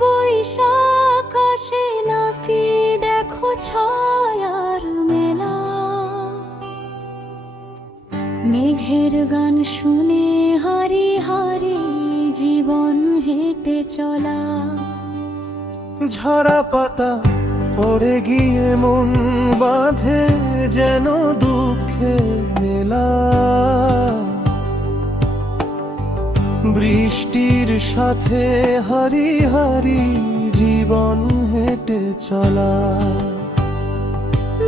বৈশাখ আসে নাকি দেখো ছায়ার মেলা, মেঘের গান শুনে হারি হারি জীবন হেঁটে চলা। ঝরা পাতা পড়ে গিয়ে মন বাঁধে যেন দুঃখে মেলা, বৃষ্টির সাথে হারি হারি জীবন হেঁটে চলা।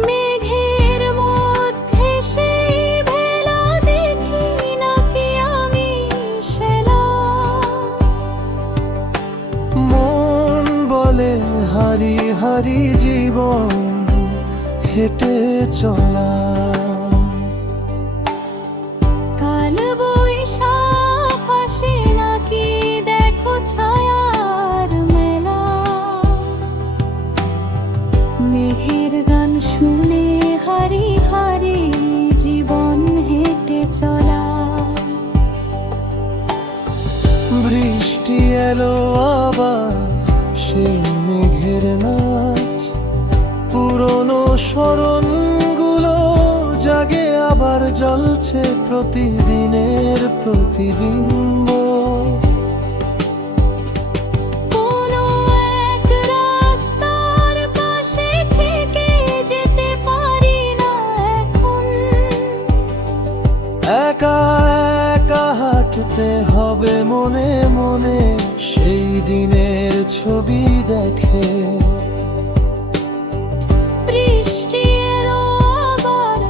মেঘের মধ্যে সেই ভেলা দেখি নাকি আমি সেলা, মন বলে হারি হারি জীবন হেঁটে চলা। কাল বৈশাখ আসে নাকি দেখো ছায়ার মেলা, মেঘের গান শুনে হারি হারি জীবন হেঁটে চলা। বৃষ্টি এলো আবার সেই মেঘের নাচ, পুরনো স্মরণগুলো জাগে আবার জ্বলছে প্রতিদিনের প্রতিবিম্ব। কোনো এক রাস্তার পাশে থেকে যেতে পারি না এখন, একা একা হাঁটতে হবে মনে মনে সেই দিনের ছবি দেখে। বৃষ্টি এলো আবার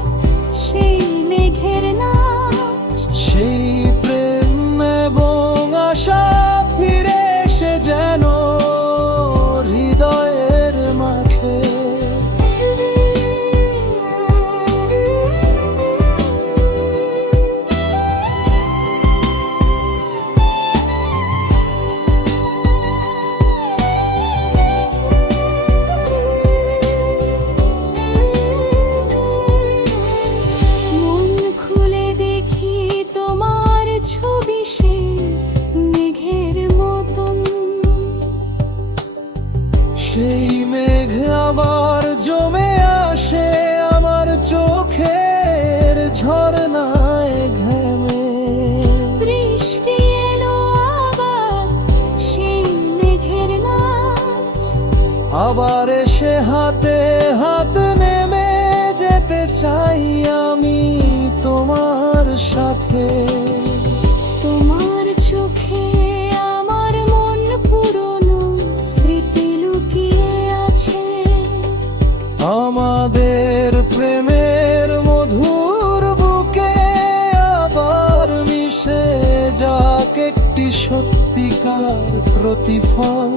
সেই মেঘের নাচ, সেই প্রেম এবং আশা ফিরে এসে যেন হৃদয়ের মাঝে। মন খুলে দেখি তোমার ছবি সেই মেঘের মতন, সেই মেঘ আবার জমে আসে আমার চোখের ঝরনায় ঘেমে। বৃষ্টি এলো আবার সেই মেঘের নাচ, আবার এসে হাতে হাত নেমে যেতে চাই আমি তোমার সাথে। তোমার চোখে আমার মন পুরনো স্মৃতি লুকিয়ে আছে, আমাদের প্রেমের মধুর বুকে আবার মিশে যাক একটি সত্যিকার প্রতিফল।